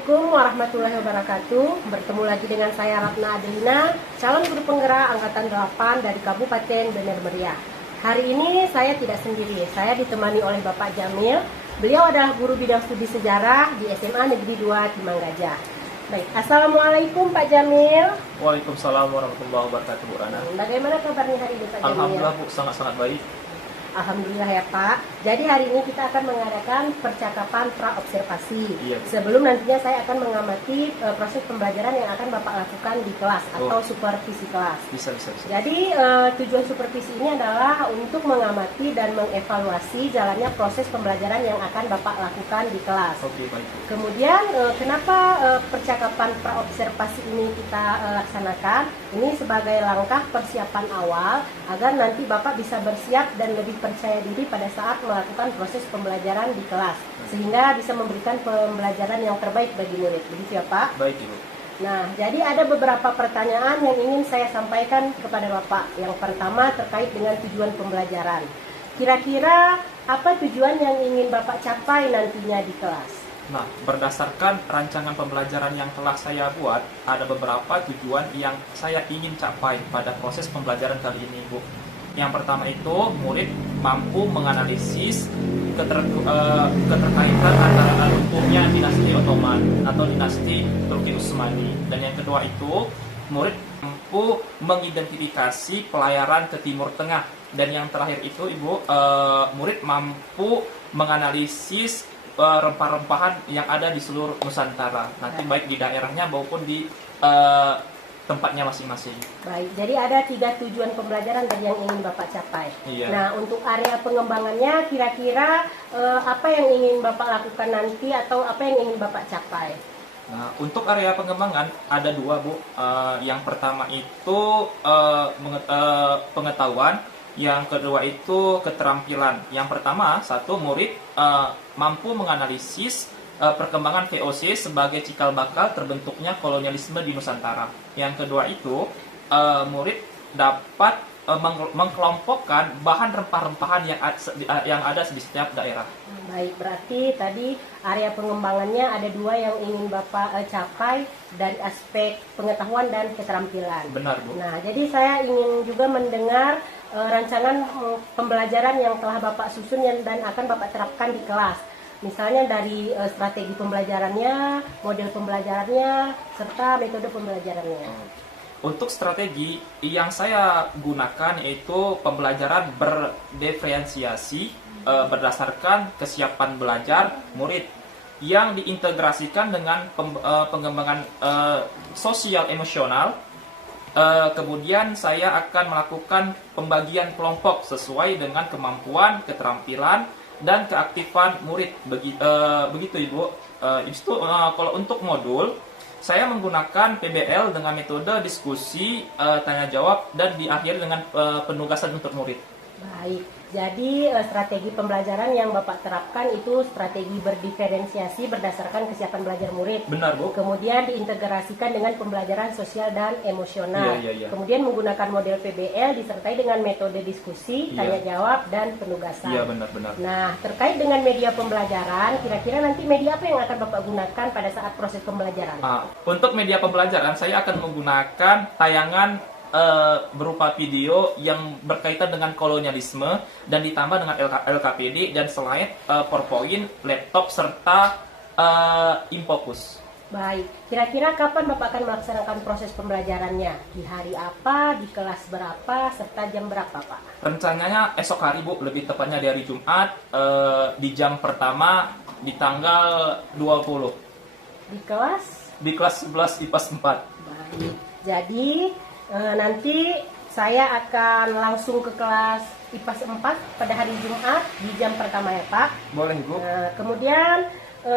Assalamualaikum warahmatullahi wabarakatuh. Bertemu lagi dengan saya Ratna Adelina, calon guru penggerak angkatan 8 dari Kabupaten Bener Meriah. Hari ini saya tidak sendiri, saya ditemani oleh Bapak Jamil. Beliau adalah guru bidang studi sejarah di SMA Negeri 2 Cimanggajah. Baik, Assalamualaikum Pak Jamil. Waalaikumsalam warahmatullahi wabarakatuh, Bu Rana. Bagaimana kabarnya hari ini Pak Jamil? Alhamdulillah, Bu, sangat-sangat baik. Alhamdulillah ya Pak. Jadi hari ini kita akan mengadakan percakapan praobservasi. Iya. Sebelum nantinya saya akan mengamati proses pembelajaran yang akan Bapak lakukan di kelas atau supervisi kelas. Bisa. Jadi tujuan supervisi ini adalah untuk mengamati dan mengevaluasi jalannya proses pembelajaran yang akan Bapak lakukan di kelas. Oke, baik. Kemudian kenapa percakapan praobservasi ini kita laksanakan? Ini sebagai langkah persiapan awal agar nanti Bapak bisa bersiap dan lebih percaya diri pada saat melakukan proses pembelajaran di kelas, sehingga bisa memberikan pembelajaran yang terbaik bagi murid. Begitu ya Pak? Baik, Ibu. Nah, jadi ada beberapa pertanyaan yang ingin saya sampaikan kepada Bapak. Yang pertama terkait dengan tujuan pembelajaran. Kira-kira apa tujuan yang ingin Bapak capai nantinya di kelas? Nah, berdasarkan rancangan pembelajaran yang telah saya buat, ada beberapa tujuan yang saya ingin capai pada proses pembelajaran kali ini, Bu. Yang pertama itu, murid mampu menganalisis keterkaitan antara runtuhnya dinasti Ottoman atau dinasti Turki Utsmani. Dan yang kedua itu, murid mampu mengidentifikasi pelayaran ke Timur Tengah. Dan yang terakhir itu, Ibu, murid mampu menganalisis rempah-rempahan yang ada di seluruh Nusantara. Nanti baik di daerahnya maupun di tempatnya masing-masing. Baik, jadi ada 3 tujuan pembelajaran tadi yang ingin Bapak capai. Iya. Nah, untuk area pengembangannya kira-kira apa yang ingin Bapak lakukan nanti atau apa yang ingin Bapak capai? Nah, untuk area pengembangan ada 2, Bu. Yang pertama itu pengetahuan, yang kedua itu keterampilan. Yang pertama, satu, murid mampu menganalisis perkembangan VOC sebagai cikal bakal terbentuknya kolonialisme di Nusantara. Yang kedua itu, murid dapat mengkelompokkan bahan rempah-rempahan yang ada di setiap daerah. Baik, berarti tadi area pengembangannya ada 2 yang ingin Bapak capai dari aspek pengetahuan dan keterampilan. Benar, Bu. Nah, jadi saya ingin juga mendengar rancangan pembelajaran yang telah Bapak susun dan akan Bapak terapkan di kelas. Misalnya dari strategi pembelajarannya, model pembelajarannya, serta metode pembelajarannya. Untuk strategi yang saya gunakan yaitu pembelajaran berdiferensiasi berdasarkan kesiapan belajar murid yang diintegrasikan dengan pengembangan sosial emosional. Kemudian saya akan melakukan pembagian kelompok sesuai dengan kemampuan, keterampilan, dan keaktifan murid. Begitu, Ibu. Kalau untuk modul, saya menggunakan PBL dengan metode diskusi, tanya jawab, dan diakhiri dengan penugasan untuk murid. Baik, jadi strategi pembelajaran yang Bapak terapkan itu strategi berdiferensiasi berdasarkan kesiapan belajar murid. Benar, Bu. Kemudian diintegrasikan dengan pembelajaran sosial dan emosional. Iya. Kemudian menggunakan model PBL disertai dengan metode diskusi, tanya jawab, dan penugasan. Iya, benar. Nah, terkait dengan media pembelajaran, kira-kira nanti media apa yang akan Bapak gunakan pada saat proses pembelajaran? Untuk media pembelajaran, saya akan menggunakan tayangan berupa video yang berkaitan dengan kolonialisme dan ditambah dengan LKPD dan slide, PowerPoint, laptop, serta Infocus. Baik, kira-kira kapan Bapak akan melaksanakan proses pembelajarannya? Di hari apa, di kelas berapa, serta jam berapa Pak? Rencananya esok hari, Bu, lebih tepatnya di hari Jumat, di jam pertama di tanggal 20. Di kelas? Di kelas 11 IPAS 4. Baik, jadi nanti saya akan langsung ke kelas IPAS 4 pada hari Jumat di jam pertama ya Pak. Boleh, Bu. Kemudian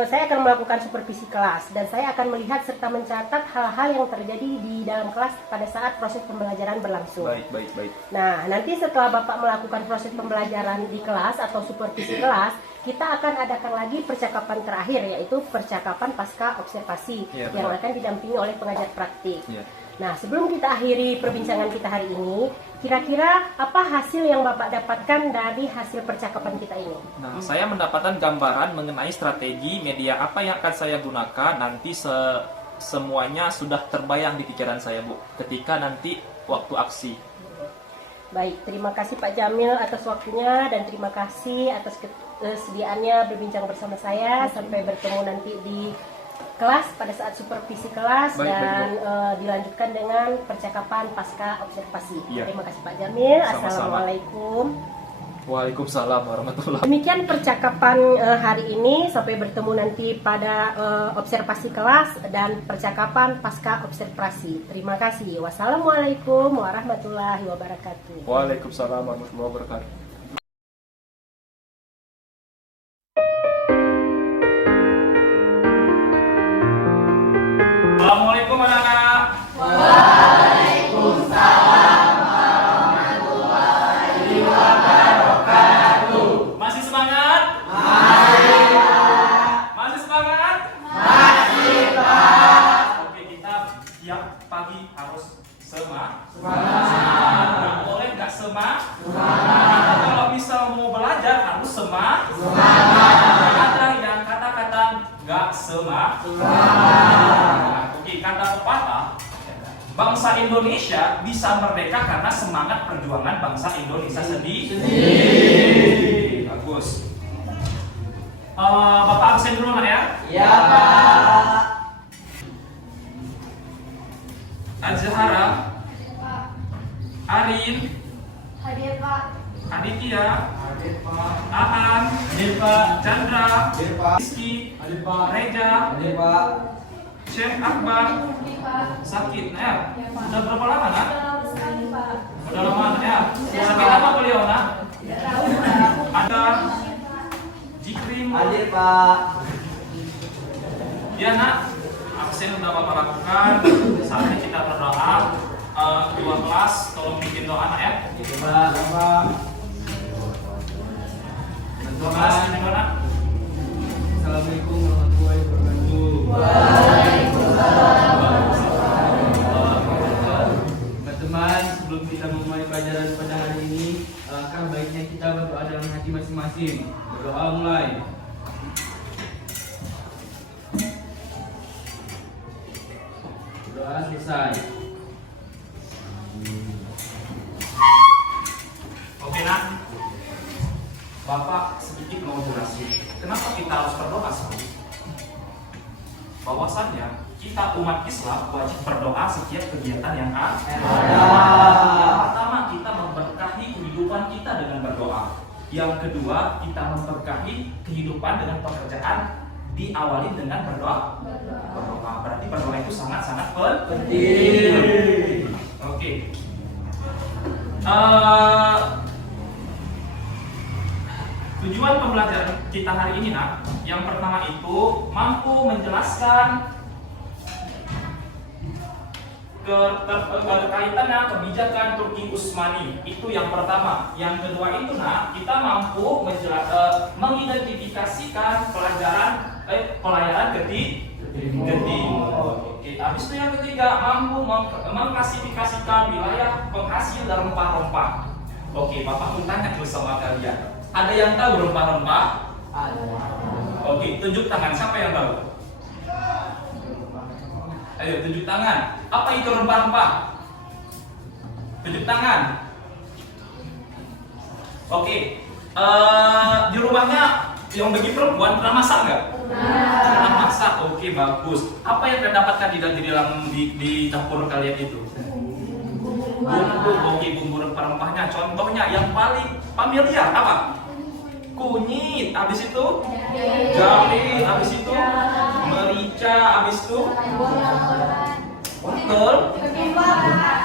saya akan melakukan supervisi kelas dan saya akan melihat serta mencatat hal-hal yang terjadi di dalam kelas pada saat proses pembelajaran berlangsung. Baik. Nah, nanti setelah Bapak melakukan proses pembelajaran di kelas atau supervisi kelas, kita akan adakan lagi percakapan terakhir, yaitu percakapan pasca observasi yang akan didampingi oleh pengajar praktik. Nah, sebelum kita akhiri perbincangan kita hari ini, kira-kira apa hasil yang Bapak dapatkan dari hasil percakapan kita ini? Nah, saya mendapatkan gambaran mengenai strategi media apa yang akan saya gunakan nanti semuanya sudah terbayang di pikiran saya, Bu, ketika nanti waktu aksi. Baik, terima kasih Pak Jamil atas waktunya dan terima kasih atas kesediaannya berbincang bersama saya. Sampai bertemu nanti di kelas pada saat supervisi kelas. Dan dilanjutkan dengan percakapan pasca observasi. Terima kasih Pak Jamil. Sama-sama. Assalamualaikum. Waalaikumsalam warahmatullahi. Demikian percakapan hari ini. Sampai bertemu nanti pada observasi kelas dan percakapan pasca observasi. Terima kasih. Wassalamualaikum warahmatullahi wabarakatuh. Waalaikumsalam warahmatullahi wabarakatuh. Assalamualaikum anak-anak. Waalaikumsalam warahmatullahi wabarakatuh. Masih semangat? Masih semangat? Masih, Pak. Oke, kita tiap pagi harus semangat. Nggak boleh nggak semangat. Kita kalau misal mau belajar harus semangat. Ada yang kata-kata nggak semangat. Oke, kata pepatah, bangsa Indonesia bisa merdeka karena semangat perjuangan bangsa Indonesia sendiri. Bagus. Bapak absen dulu kan ya? Ya, Pak. Azhara, Arin, Hadir Pak. Aditya, Hadir, Pak. Aan, Hadir, Pak. Chandra, Hadir, Pak. Rizky, Hadir, Pak. Reja, Hadir, Pak. Syekh Akbar, Hadir Pak. sakit. Nah, ya? Ya, Pak. Sudah berapa lama nak? Sudah lama sekali Pak. Udah lama ya? Sakit apa beliau nak? Tidak tahu Pak. Ada Jikrim. Hadir, Pak. Ya nak, absen udah Bapak lakukan. Saatnya kita berdoa. Dua kelas, tolong bikin doa nak ya. Hadir, Pak. Pak. Dua kelas ini mana? Assalamualaikum warahmatullahi wabarakatuh. Teman-teman, sebelum kita memulai pelajaran pada hari ini, alangkah baiknya kita berdoa dalam hati masing-masing. Berdoa mulai. Berdoa selesai. Oke nak, Bapak sedikit mau jelasin kenapa kita harus berdoa sih? Bahwasannya kita umat Islam wajib berdoa setiap kegiatan yang ada. Yang pertama, kita memberkahi kehidupan kita dengan berdoa. Yang kedua, kita memberkahi kehidupan dengan pekerjaan diawali dengan berdoa. Berdoa berarti berdoa itu sangat-sangat penting. Oke. Tujuan pembelajaran kita hari ini nak, yang pertama itu mampu menjelaskan berkaitannya kebijakan Turki Utsmani, itu yang pertama. Yang kedua itu nak, kita mampu mengidentifikasikan pelayaran ke timur. Oke, habis itu yang ketiga mampu mengklasifikasikan wilayah penghasil dan rempah-rempah. Oke, Bapak mau tanya dulu sama kalian. Ada yang tahu rempah-rempah? Oke, tunjuk tangan. Siapa yang tahu? Ayo, tunjuk tangan. Apa itu rempah-rempah? Tunjuk tangan. Oke. Di rumahnya yang bagi perempuan pernah masak nggak? Pernah masak. Oke, bagus. Apa yang kalian dapatkan di dapur kalian itu? Bumbu. Oke, bumbu rempah-rempahnya. Contohnya yang paling familiar apa? Kunyit, habis itu jahe, habis itu merica, habis itu wortel,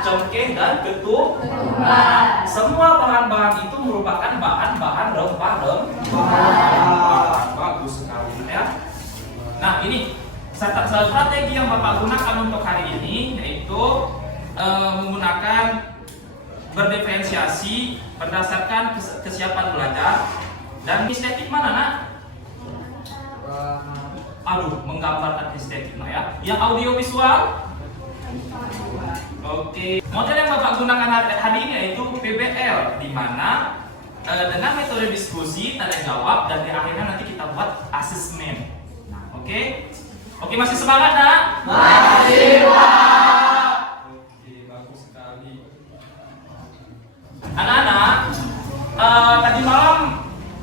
cengkeh dan ketumbar. Nah, semua bahan-bahan itu merupakan bahan-bahan rempah-rempah. Bagus sekali ya. Nah, ini strategi yang Bapak gunakan untuk hari ini yaitu menggunakan berdiferensiasi berdasarkan kesiapan belajar. Dan inisiatif mana nak? Aduh, menggambarkan estetik ya. Yang audio visual? Oke. Model yang Bapak gunakan hari ini yaitu PBL, di mana dengan metode diskusi, tanya jawab, dan di akhirnya nanti kita buat asesmen. Nah, oke. Oke, masih semangat, Nak? Masih, Pak. Oke, bagus sekali. Anak-anak, tadi malam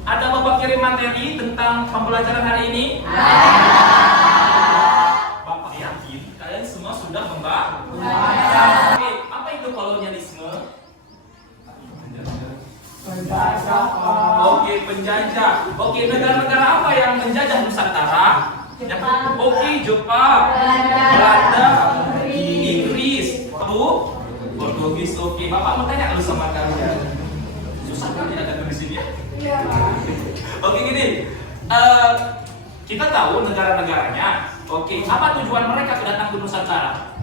ada Bapak kirim materi tentang pembelajaran hari ini? Bapak yakin kalian semua sudah membaca? Oke, apa itu kolonialisme? Penjajah. Oke, penjajah. Oke, negara-negara apa yang menjajah Nusantara? Jepang. Oke, Jepang, Belanda, Inggris. Inggris, Portugis. Oke, Bapak mau tanya dulu sama kalian. Susah kan tidak ada di sini ya? Iya, Pak. Oke, gini. Kita tahu negara-negaranya. Oke, apa tujuan mereka datang ke Nusantara?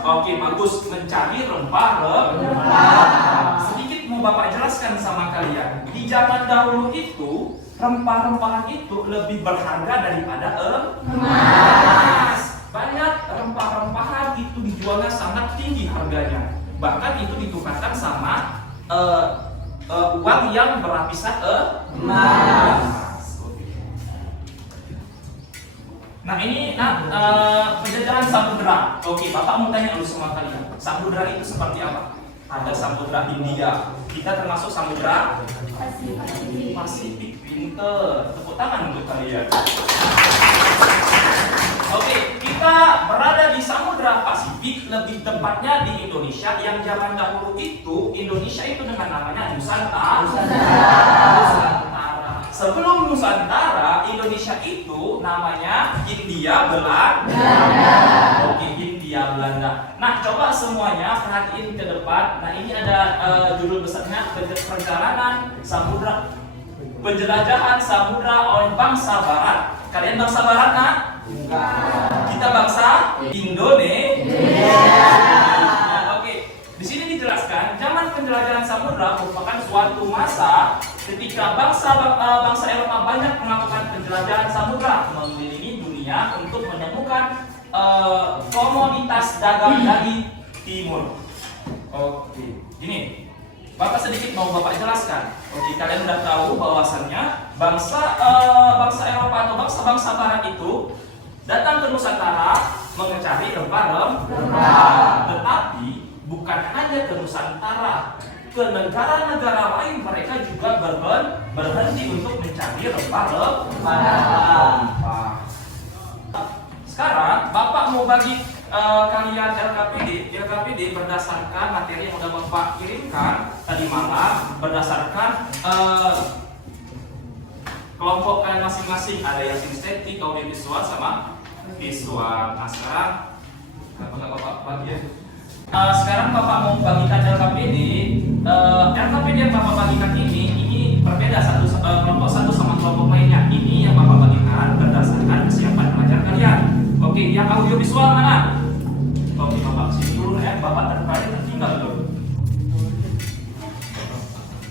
Oke, bagus, mencari rempah-rempah. Sedikit mau Bapak jelaskan sama kalian. Di zaman dahulu itu, rempah-rempahan itu lebih berharga daripada emas. Banyak rempah-rempahan itu dijualnya sangat tinggi harganya. Bahkan itu ditukarkan sama uang yang berlapisan emas. Nah ini penjajahan samudera. Oke, Bapak mau tanya dulu sama kalian. Samudera itu seperti apa? Ada samudera India. Kita termasuk samudera Pasifik. Pinter. Tepuk tangan untuk kalian. Oke, kita berada di samudera Pasifik, lebih tepatnya di Indonesia. Yang zaman dahulu itu Indonesia itu dengan namanya Nusantara. Sebelum Nusantara, Indonesia itu namanya Hindia Belanda. Oke, Hindia Belanda. Nah, coba semuanya perhatiin ke depan. Nah, ini ada judul besarnya perjalanan samudra, penjelajahan samudra oleh bangsa Barat. Kalian bangsa Barat, nak? Kita bangsa Indonesia. Nah, oke, di sini dijelaskan zaman penjelajahan samudra merupakan suatu masa ketika bangsa Eropa banyak melakukan penjelajahan samudra mengelilingi dunia untuk menemukan komoditas dagang dari timur. Oke, ini Bapak sedikit mau Bapak jelaskan. Oke, kalian udah tahu bahwasannya bangsa Eropa atau bangsa Barat itu datang ke Nusantara mencari rempah-rempah. Tetapi bukan hanya ke Nusantara, ke negara-negara lain mereka juga berhenti untuk mencari rempah-rempah. Sekarang Bapak mau bagi kalian LKPD berdasarkan materi yang udah Bapak kirimkan tadi malam, berdasarkan kelompok kalian masing-masing. Ada yang sinestetik, audio visual sama visual. Nah sekarang kenapa nggak Bapak bagi ya? Sekarang Bapak mau bagikan LKPD yang Bapak bagikan ini berbeda kelompok satu sama kelompok lainnya. Ini yang Bapak bagikan berdasarkan kesiapan pelajar kalian. Oke, yang audio visual mana? Oke, Bapak sini dulu ya. Bapak tertinggal dulu.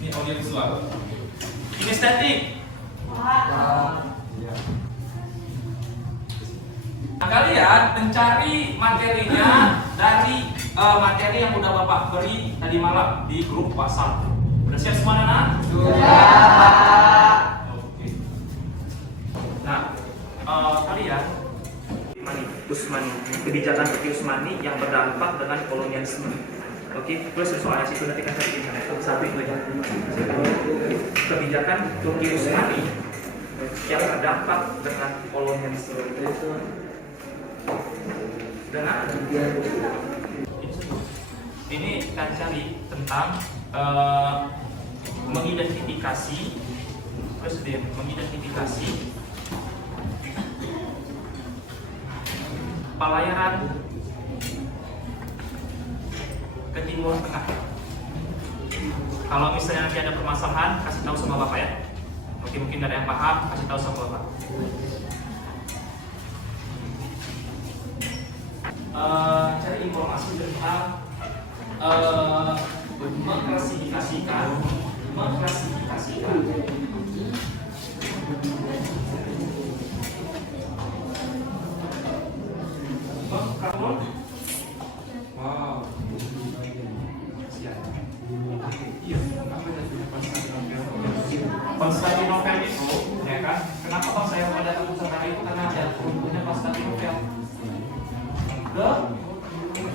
Ini audio visual. Ini statik. Nah, kalian mencari materinya dari materi yang udah Bapak beri tadi malam di grup WhatsApp. Udah siap semua, Nana? Sudah. Oke. Nah, kalian Usmani, kebijakan Turki Usmani yang berdampak dengan kolonialisme. Oke, terus soalnya situ nanti kan satu itu ya. Kebijakan Turki Usmani yang berdampak dengan kolonialisme. Dengan ini kita cari tentang mengidentifikasi pelayaran ke Timur Tengah. Kalau misalnya nanti ada permasalahan, kasih tahu sama Bapak ya. Oke, mungkin ada yang paham, kasih tahu sama Bapak. Cari informasi tentang mengklasifikasikan Wow. Siap. Iya, kenapa jatuhnya Konstantinopel? Konstantinopel itu, ya kan? Kenapa kalau saya pada Nusantara itu karena ada runtuhnya Konstantinopel. Ke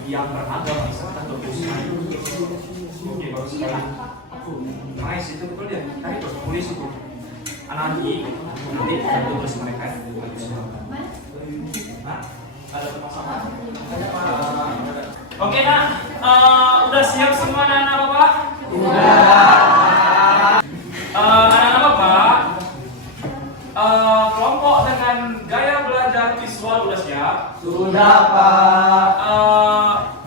yang beragam Islam atau Islam. Oke, bagus sekali. Nice, itu betul ya. Tadi terus tulis itu. Analogi, nanti kita tulis mereka. Nah, ada permasalahan. Oke, Nak. Udah siap semua anak-anak Bapak? Anak-anak Bapak, kelompok dengan gaya belajar visual udah siap? Sudah, Pak.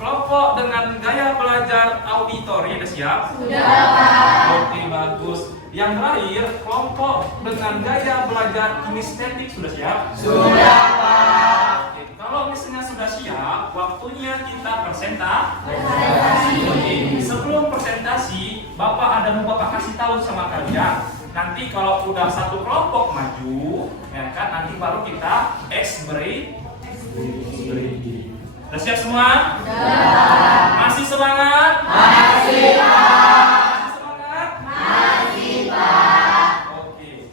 Kelompok dengan gaya belajar auditori udah siap? Sudah, Pak. Oke, bagus. Yang terakhir, kelompok dengan gaya belajar kinestetik sudah siap? Sudah, Pak. Oke, kalau misalnya sudah siap, waktunya kita presentasi. Oke, sebelum presentasi, Bapak ada mau Bapak kasih tahu sama kalian. Nanti kalau udah satu kelompok maju, ya kan, nanti baru kita break. Udah siap semua? Masih semangat? Masih, Pak. Masih semangat? Masih, Pak. Oke.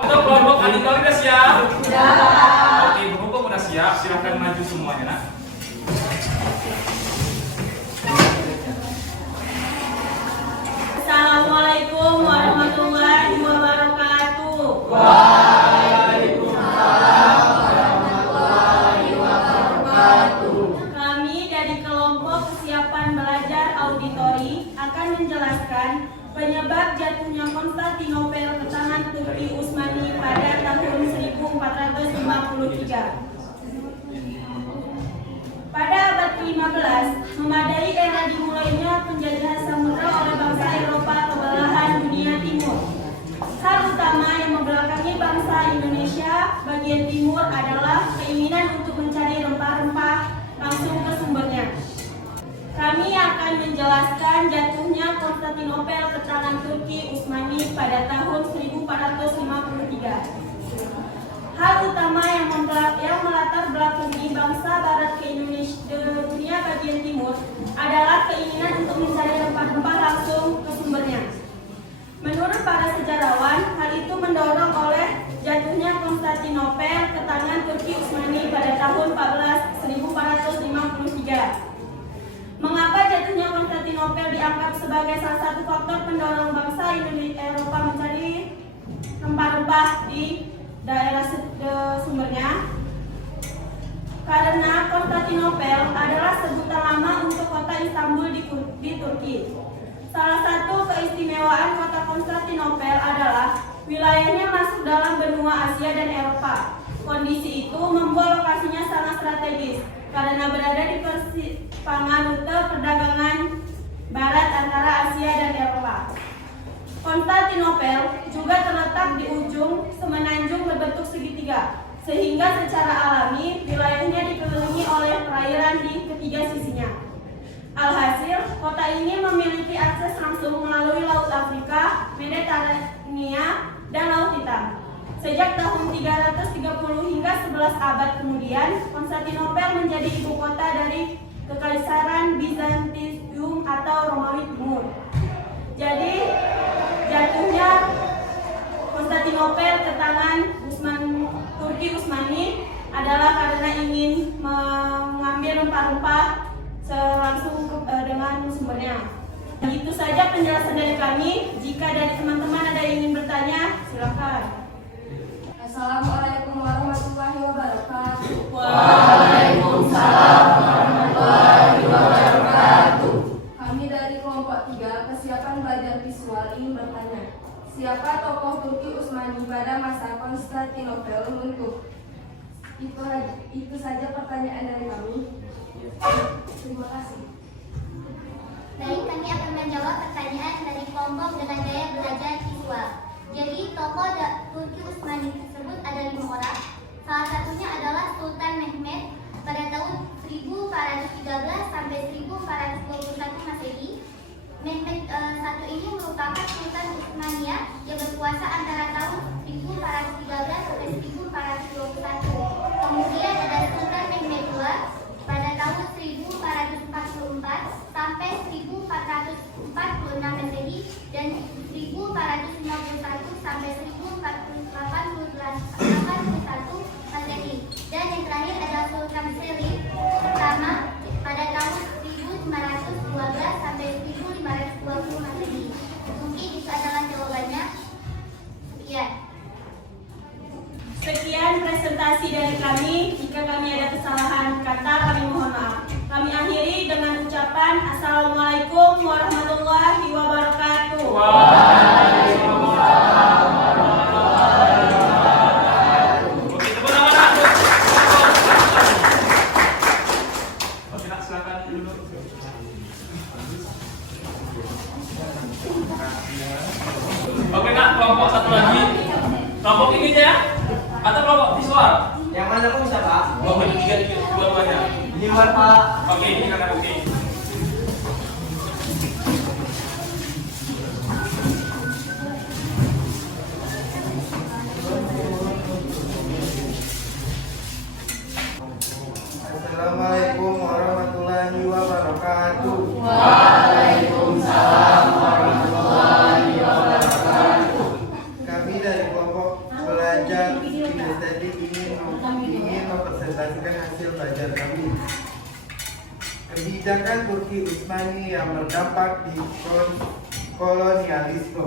Untuk kelompok auditori udah siap? Sudah, Pak. Oke, berhubung udah siap, silahkan maju semuanya, Nak. Assalamualaikum warahmatullahi wabarakatuh. Kami dari kelompok kesiapan belajar auditori akan menjelaskan penyebab jatuhnya Konstantinopel ke tangan Turki Utsmani pada tahun 1453. Pada abad ke-15, memadai era dimulainya penjajahan samudra oleh bangsa Eropa ke belahan dunia timur. Hal utama yang membelakangi bangsa Indonesia bagian timur adalah keinginan untuk mencari rempah-rempah langsung ke sumbernya. Kami akan menjelaskan jatuhnya Konstantinopel ke tangan Turki Utsmani pada tahun 1453. Hal utama yang melatar belakangi bangsa Barat ke Indonesia, dunia bagian timur adalah keinginan untuk mencari rempah-rempah langsung ke sumbernya. Menurut para sejarawan, hal itu mendorong oleh jatuhnya Konstantinopel ke tangan Turki Utsmani pada tahun 1453. Mengapa jatuhnya Konstantinopel dianggap sebagai salah satu faktor pendorong bangsa Eropa mencari rempah-rempah di daerah sumbernya? Karena Konstantinopel adalah sebutan lama untuk kota Istanbul di Turki. Salah satu keistimewaan kota Konstantinopel adalah wilayahnya masuk dalam benua Asia dan Eropa. Kondisi itu membuat lokasinya sangat strategis karena berada di persimpangan rute perdagangan barat antara Asia dan Eropa. Konstantinopel juga terletak di ujung semenanjung berbentuk segitiga, sehingga secara alami wilayahnya dikelilingi oleh perairan di ketiga sisinya. Alhasil, kota ini memiliki akses langsung melalui Laut Afrika, Mediterania, dan Laut Hitam. Sejak tahun 330 hingga 11 abad kemudian, Konstantinopel menjadi ibu kota dari Kekaisaran Bizantium atau Romawi Timur. Jadi, jatuhnya Konstantinopel ke tangan Turki Utsmani adalah karena ingin mengambil rempah-rempah langsung dengan sumbernya. Itu saja penjelasan dari kami. Jika dari teman-teman ada yang ingin bertanya, silakan. Assalamualaikum warahmatullahi wabarakatuh. Waalaikumsalam warahmatullahi wabarakatuh. Kami dari kelompok 3 kesiapan belajar visual ingin bertanya, siapa tokoh Turki Utsmani pada masa Konstantinopel runtuh? Itu saja pertanyaan dari kami. Terima kasih. Baik, kami akan menjawab pertanyaan dari kelompok dengan gaya belajar visual. Jadi, tokoh Turki Utsmani tersebut ada 5 orang. Salah satunya adalah Sultan Mehmed pada tahun 1413 sampai 1421 Masehi. Mehmed I ini merupakan Sultan Utsmaniyah yang berkuasa antara tahun 1413 sampai 1421. Kemudian ada Sultan Mehmed II pada tahun 1444 sampai 1446 Masehi dan 1451 sampai 1481 Masehi. Dan yang terakhir adalah Sultan Selim pertama pada tahun 1512 sampai 1520 Masehi. Mungkin itu adalah jawabannya. Sekian. Sekian presentasi dari kami. Jika kami ada kesalahan kata, kami mohon maaf. Kami akhiri dengan ucapan Assalamualaikum warahmatullahi wabarakatuh. Oke, tepuk tangan untuk Oke, nak silakan dulu. Oke, nak kelompok satu lagi. Kelompok ini ya? Atau kelompok visual? Yang mana pun bisa Pak? Kelompok ini tiga dua-duanya. Di luar Pak. Oke, ini kan oke. Assalamualaikum warahmatullahi wabarakatuh. Kami dari kelompok belajar kinestetik ingin mempresentasikan hasil belajar kami. Kebijakan Turki Utsmani yang berdampak di kolonialisme.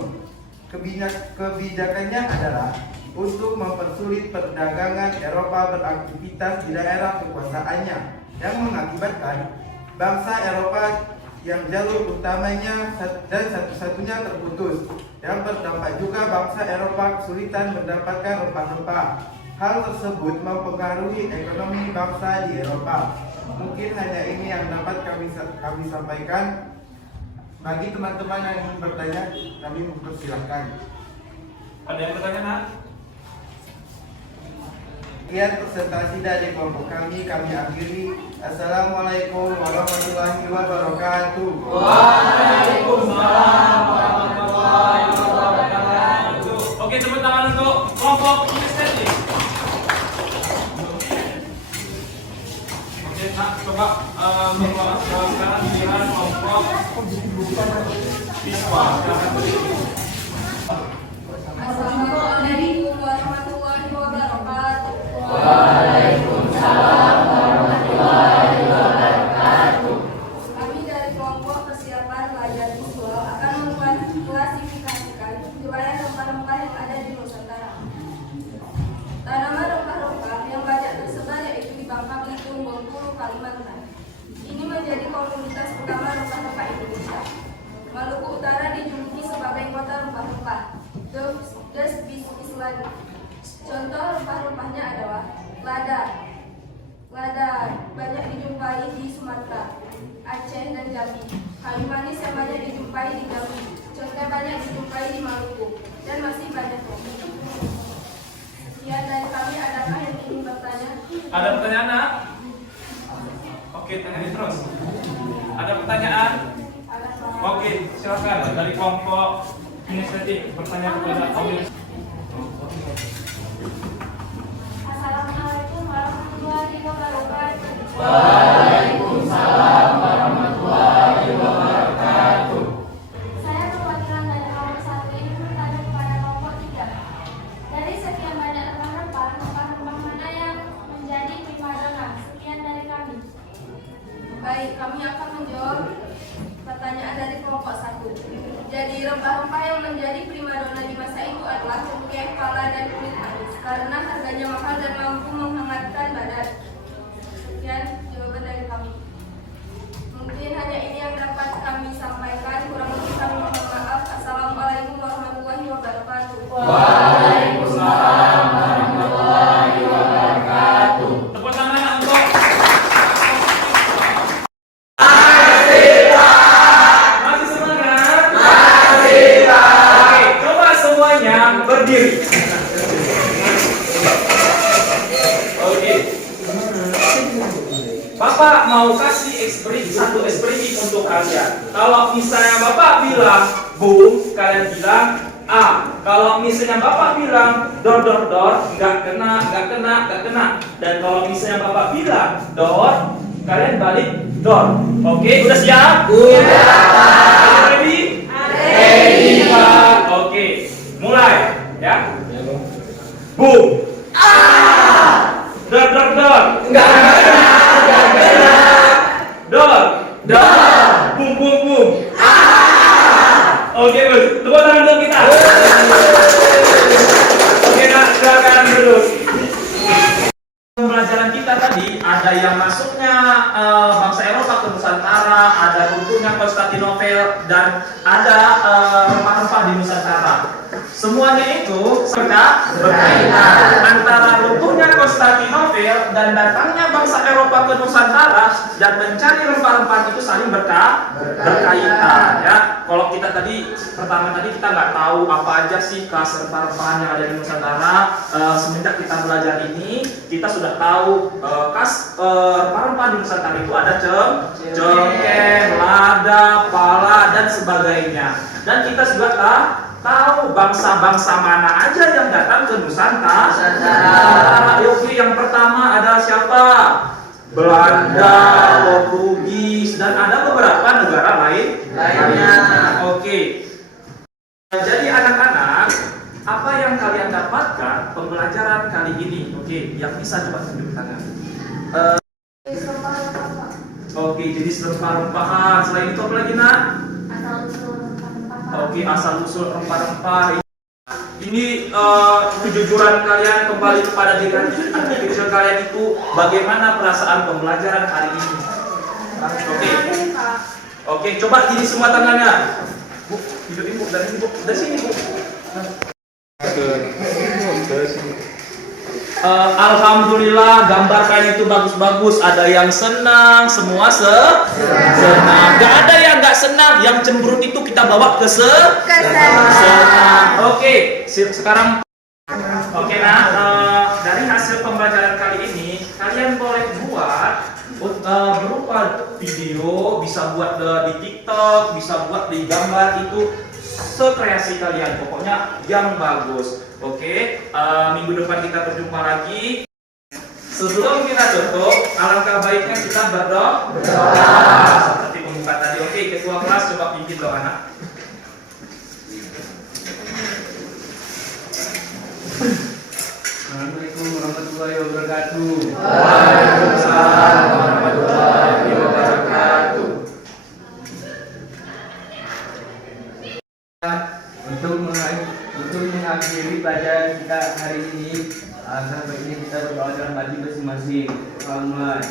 Kebijakannya adalah untuk mempersulit perdagangan Eropa beraktivitas di daerah kekuasaannya, yang mengakibatkan bangsa Eropa yang jalur utamanya dan satu-satunya terputus, yang berdampak juga bangsa Eropa kesulitan mendapatkan rempah-rempah. Hal tersebut mempengaruhi ekonomi bangsa di Eropa. Mungkin hanya ini yang dapat kami sampaikan. Bagi teman-teman yang ingin bertanya, kami mempersilahkan. Ada yang bertanya, Nak? Sekian presentasi dari kelompok kami akhiri. Assalamualaikum warahmatullahi wabarakatuh. Waalaikumsalam warahmatullahi wabarakatuh. Oke, tepuk tangan untuk kelompok kinestetik. Oke, Nak, coba sekarang giliran kelompok visual. Assalamualaikum warahmatullahi wabarakatuh. Kami dari kelompok persiapan belajar visual akan mengklasifikasikan wilayah rempah-rempah yang ada di Nusantara. Tanaman rempah-rempah yang banyak tersebar yaitu di Bangka Belitung, Bengkulu, Kalimantan. Ini menjadi komunitas utama rempah-rempah Indonesia. Maluku Utara dijuluki sebagai kota rempah-rempah, The Spice Island. Contoh rempah-rempahnya adalah lada. Lada banyak dijumpai di Sumatera, Aceh, dan Jambi. Kayu manis yang banyak dijumpai di Jambi. Contoh banyak dijumpai di Maluku, dan masih banyak lagi. Sekian dari kami. Adakah yang ingin bertanya? Ada pertanyaan, Nak? Oke, tanyain terus. Ada pertanyaan? Oke, silakan dari kelompok kinestetik bertanya kepada audiens. Assalamualaikum warahmatullahi wabarakatuh. Saya perwakilan dari kelompok 1 ini bertanya kepada kelompok 3. Dari sekian banyak rempah-rempah mana yang menjadi primadona? Sekian dari kami. Baik, kami akan menjawab pertanyaan dari kelompok 1. Jadi rempah-rempah yang menjadi primadona di masa itu adalah cengkeh, pala, dan kulit manis karena harganya mahal dan mampu menghangatkan badan. Sekian jawaban dari kami. Mungkin hanya ini yang dapat kami sampaikan. Kurang lebih kami mohon maaf. Assalamualaikum warahmatullahi wabarakatuh. Waalaikumsalam warahmatullahi wabarakatuh. Tepuk tangan untuk masih semangat? Masih. Oke, coba semuanya berdiri. Oke. Bapak mau kasih satu ekspresi untuk kalian. Kalau misalnya Bapak bilang boom, kalian bilang A. Kalau misalnya Bapak bilang dor, nggak kena. Dan kalau misalnya Bapak bilang dor, kalian balik dor. Oke, udah siap? Udah. Ready? Ready, Pak. Oke, mulai ya. Boom. Dor. Nggak kena. Dor. Boom. Oke, tepuk tangan dulu kita. Oke, silakan dulu. Pembelajaran kita tadi ada yang masuknya bangsa Eropa ke Nusantara, ada runtuhnya Konstantinopel, dan ada rempah-rempah di Nusantara. Semuanya itu berkaitan. Antara runtuhnya Konstantinopel dan datangnya bangsa Eropa ke Nusantara dan mencari rempah-rempah itu saling berkaitan. Ya, kalau kita pertama kita nggak tahu apa aja sih khas rempah-rempahan yang ada di Nusantara. Semenjak kita belajar ini, kita sudah tahu khas rempah-rempah di Nusantara itu ada cengkeh, lada, pala, dan sebagainya. Dan kita juga tahu bangsa-bangsa mana aja yang datang ke Nusantara. Oke, yang pertama ada siapa? Belanda, Portugis, dan ada beberapa negara lainnya. Oke. Jadi anak-anak, apa yang kalian dapatkan pembelajaran kali ini? Oke, yang bisa coba tunjuk tangan. Oke, jenis rempah-rempahan. Selain itu apa lagi, Nak? Oke, asal-usul rempah-rempah. Ini kejujuran kalian kembali kepada diri kecil kalian itu bagaimana perasaan pembelajaran hari ini. Oke, coba gini semua tangannya. Bu, hidup ibu dari sini bu. Alhamdulillah, gambar kalian itu bagus-bagus. Ada yang senang, semua senang. Gak ada yang gak senang. Yang cemberut itu kita bawa ke senang. Oke, sekarang dari hasil pembelajaran kali ini, kalian boleh buat berupa video, bisa buat di TikTok, bisa buat di gambar, itu sekreasi kalian, pokoknya yang bagus. Oke, minggu depan kita berjumpa lagi. Sebelum kita tutup, alangkah baiknya kita berdoa seperti pembuka tadi. Oke, ketua kelas coba pimpin doa anak. Assalamualaikum warahmatullahi wabarakatuh. Waalaikumsalam warahmatullahi wabarakatuh. Untuk mengakhiri pelajaran kita hari ini, sebaiknya kita berdoa dalam hati masing-masing. Muhammad.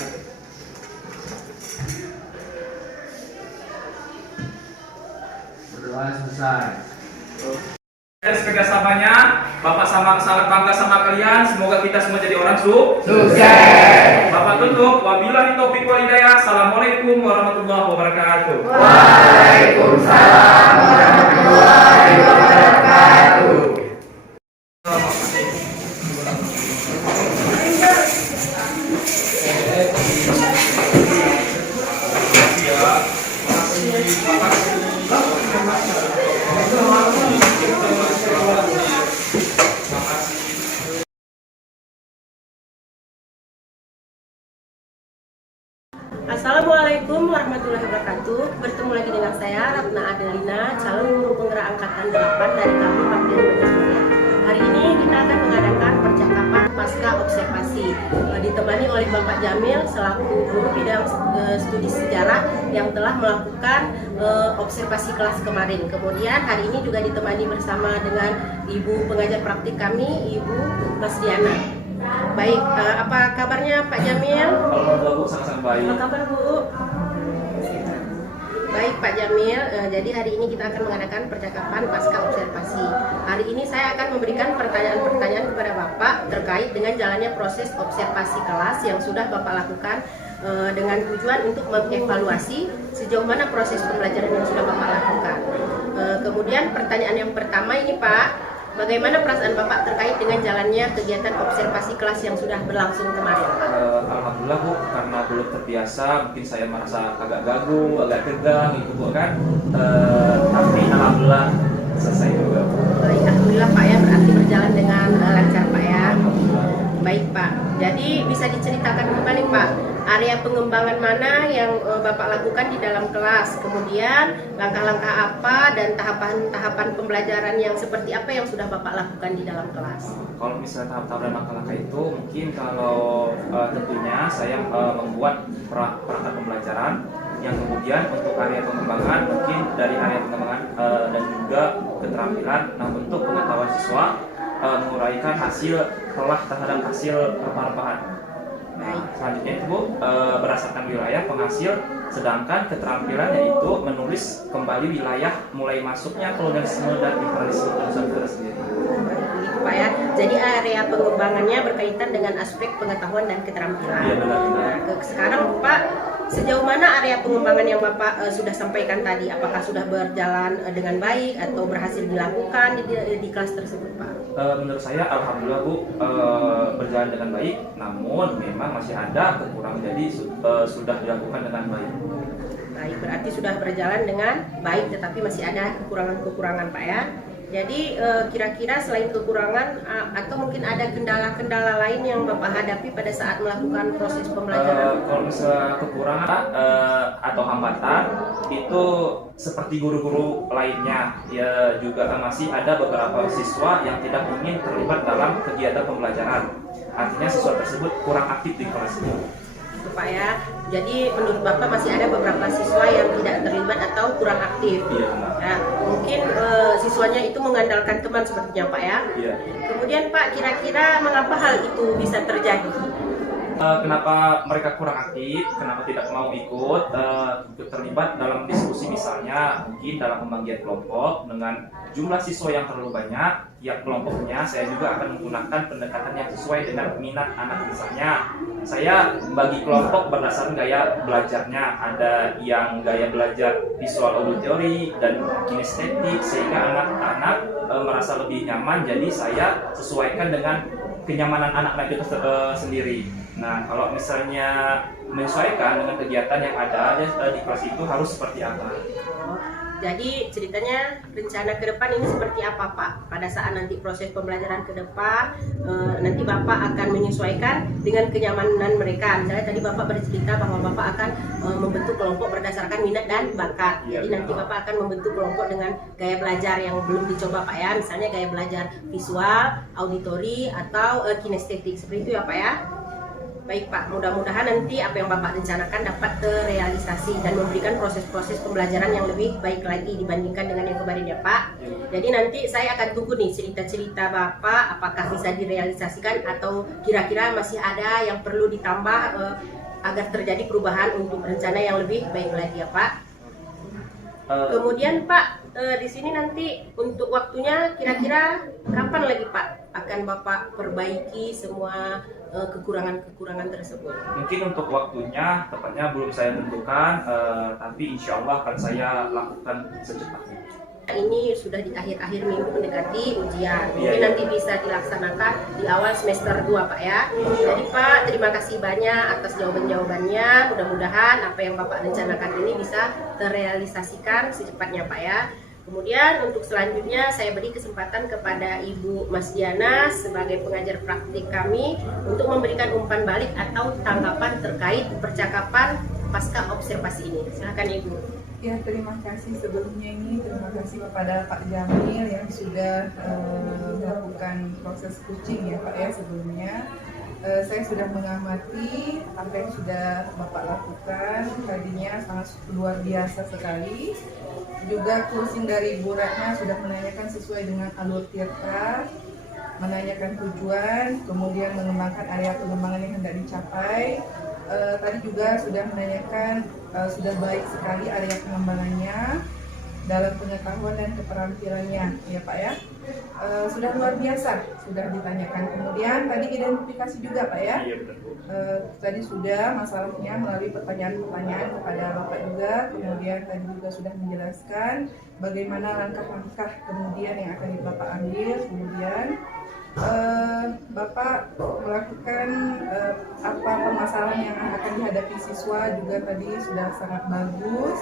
Berdoa selesai. Atas kerjasamanya, Bapak sangat bangga sama kalian. Semoga kita semua jadi orang sukses. Bapak tutup. Wabillahi taufiq wal hidayah. Assalamualaikum warahmatullahi wabarakatuh. Waalaikumsalam warahmatullahi wabarakatuh. Assalamualaikum warahmatullahi wabarakatuh. Bertemu lagi dengan saya Ratna Adelina, calon guru penggerak angkatan 8 dari Kabupaten Bener. Hari ini kita akan mengadakan percakapan pasca observasi, ditemani oleh Bapak Jamil selaku guru bidang studi sejarah yang telah melakukan observasi kelas kemarin. Kemudian hari ini juga ditemani bersama dengan Ibu pengajar praktik kami, Ibu Mas Diana. Baik, apa kabarnya Pak Jamil? Alhamdulillah Bu, sangat baik. Apa kabar Bu? Baik Pak Jamil, jadi hari ini kita akan mengadakan percakapan pasca observasi. Hari ini saya akan memberikan pertanyaan-pertanyaan kepada Bapak terkait dengan jalannya proses observasi kelas yang sudah Bapak lakukan dengan tujuan untuk mengevaluasi sejauh mana proses pembelajaran yang sudah Bapak lakukan. Kemudian pertanyaan yang pertama ini Pak, bagaimana perasaan Bapak terkait dengan jalannya kegiatan observasi kelas yang sudah berlangsung kemarin? Alhamdulillah Bu, karena belum terbiasa, mungkin saya merasa agak gagu, agak tegang gitu Bu kan. Tapi alhamdulillah selesai juga. Baik, alhamdulillah Pak ya, berarti berjalan dengan lancar Pak ya. Baik Pak, jadi bisa diceritakan kembali Pak, area pengembangan mana yang Bapak lakukan di dalam kelas, kemudian langkah-langkah apa dan tahapan-tahapan pembelajaran yang seperti apa yang sudah Bapak lakukan di dalam kelas? Kalau misalnya tahap-tahap dan langkah-langkah itu, mungkin kalau tentunya saya membuat perangkat pembelajaran yang kemudian untuk area pengembangan, mungkin dari area pengembangan dan juga keterampilan, nah untuk pengetahuan siswa menguraikan hasil telah terhadap hasil rempah-rempahan. Nah, selanjutnya itu Bu, berdasarkan wilayah penghasil, sedangkan keterampilan yaitu menulis kembali wilayah mulai masuknya kolonialisme dan imperialisme Nusantara sendiri. Begitu Pak ya. Jadi area pengembangannya berkaitan dengan aspek pengetahuan dan keterampilan. Iya benar. Nah, sekarang Pak, sejauh mana area pengembangan yang Bapak sudah sampaikan tadi? Apakah sudah berjalan dengan baik atau berhasil dilakukan di kelas tersebut Pak? Menurut saya alhamdulillah Bu, berjalan dengan baik, namun memang masih ada kekurangan, jadi sudah dilakukan dengan baik. Baik, berarti sudah berjalan dengan baik tetapi masih ada kekurangan-kekurangan Pak ya. Jadi kira-kira selain kekurangan atau mungkin ada kendala-kendala lain yang Bapak hadapi pada saat melakukan proses pembelajaran? Kalau misalnya kekurangan atau hambatan itu seperti guru-guru lainnya, ya juga masih ada beberapa siswa yang tidak ingin terlibat dalam kegiatan pembelajaran. Artinya siswa tersebut kurang aktif di kelas itu. Pak ya. Jadi menurut Bapak masih ada beberapa siswa yang tidak terlibat atau kurang aktif. Iya. Ya, mungkin siswanya itu mengandalkan teman sepertinya Pak ya. Iya. Kemudian Pak, kira-kira mengapa hal itu bisa terjadi? Kenapa mereka kurang aktif, kenapa tidak mau ikut terlibat dalam diskusi, misalnya mungkin dalam pembagian kelompok dengan jumlah siswa yang terlalu banyak, tiap kelompoknya saya juga akan menggunakan pendekatan yang sesuai dengan minat anak. Misalnya saya bagi kelompok berdasarkan gaya belajarnya, ada yang gaya belajar visual auditory dan kinestetik, sehingga anak-anak merasa lebih nyaman, jadi saya sesuaikan dengan kenyamanan anak-anak itu sendiri. Nah, kalau misalnya menyesuaikan dengan kegiatan yang ada di kelas itu harus seperti apa? Jadi ceritanya rencana ke depan ini seperti apa Pak? Pada saat nanti proses pembelajaran ke depan, nanti Bapak akan menyesuaikan dengan kenyamanan mereka. Misalnya tadi Bapak bercerita bahwa Bapak akan membentuk kelompok berdasarkan minat dan bakat. Jadi nanti Bapak akan membentuk kelompok dengan gaya belajar yang belum dicoba Pak ya. Misalnya gaya belajar visual, auditori, atau kinestetik. Seperti itu ya Pak ya. Baik Pak, mudah-mudahan nanti apa yang Bapak rencanakan dapat terrealisasi dan memberikan proses-proses pembelajaran yang lebih baik lagi dibandingkan dengan yang kemarin ya Pak. Jadi nanti saya akan tunggu nih cerita-cerita Bapak, apakah bisa direalisasikan atau kira-kira masih ada yang perlu ditambah agar terjadi perubahan untuk rencana yang lebih baik lagi ya Pak. Kemudian Pak, di sini nanti untuk waktunya kira-kira kapan lagi Pak akan Bapak perbaiki semua kekurangan-kekurangan tersebut? Mungkin untuk waktunya tepatnya belum saya tentukan, tapi insya Allah akan saya lakukan secepatnya. Ini sudah di akhir-akhir minggu mendekati ujian, mungkin nanti bisa dilaksanakan di awal semester 2 Pak ya. Jadi Pak, terima kasih banyak atas jawaban-jawabannya. Mudah-mudahan apa yang Bapak rencanakan ini bisa terrealisasikan secepatnya Pak ya. Kemudian untuk selanjutnya saya beri kesempatan kepada Ibu Mas Diana sebagai pengajar praktik kami untuk memberikan umpan balik atau tanggapan terkait percakapan pasca observasi ini. Silakan Ibu. Ya, terima kasih sebelumnya ini, terima kasih kepada Pak Jamil yang sudah melakukan proses coaching ya Pak ya sebelumnya. Saya sudah mengamati apa yang sudah Bapak lakukan, tadinya sangat luar biasa sekali. Juga coaching dari Bu Ratna sudah menanyakan sesuai dengan alur Tirta, menanyakan tujuan, kemudian mengembangkan area pengembangan yang hendak dicapai. Tadi juga sudah menanyakan sudah baik sekali area pengembangannya dalam pengetahuan dan keterampilannya ya Pak ya. Sudah luar biasa, sudah ditanyakan. Kemudian tadi identifikasi juga Pak ya. Tadi sudah masalahnya melalui pertanyaan-pertanyaan kepada Bapak juga. Kemudian tadi juga sudah menjelaskan bagaimana langkah-langkah kemudian yang akan Bapak ambil. Kemudian Bapak melakukan apa permasalahan yang akan dihadapi siswa juga tadi sudah sangat bagus.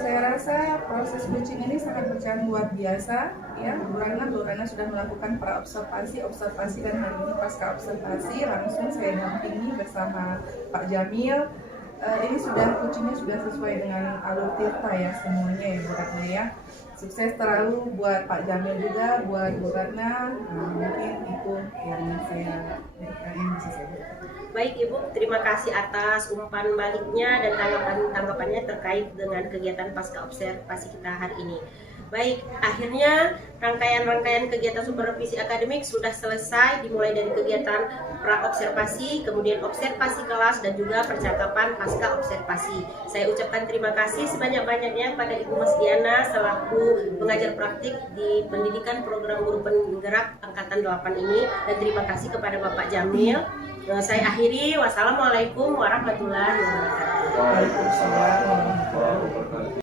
Saya rasa proses coaching ini sangat berjalan luar biasa ya. Bu Rana sudah melakukan observasi dan hari ini pasca observasi langsung saya dampingi bersama Pak Jamil. Ini coachingnya sudah sesuai dengan alur tirta ya semuanya ya Bu Ratna ya. Sukses terlalu buat Pak Jamil juga, buat Bu Ratna. Mungkin itu yang bisa saya berikan. Baik Ibu, terima kasih atas umpan baliknya dan tanggapannya terkait dengan kegiatan pasca observasi kita hari ini. Baik, akhirnya rangkaian kegiatan supervisi akademik sudah selesai, dimulai dari kegiatan pra-observasi, kemudian observasi kelas, dan juga percakapan pasca observasi. Saya ucapkan terima kasih sebanyak-banyaknya pada Ibu Mas Diana selaku pengajar praktik di pendidikan program guru penggerak Angkatan 8 ini, dan terima kasih kepada Bapak Jamil. Saya akhiri, wassalamualaikum warahmatullahi wabarakatuh. Waalaikumsalam warahmatullahi wabarakatuh.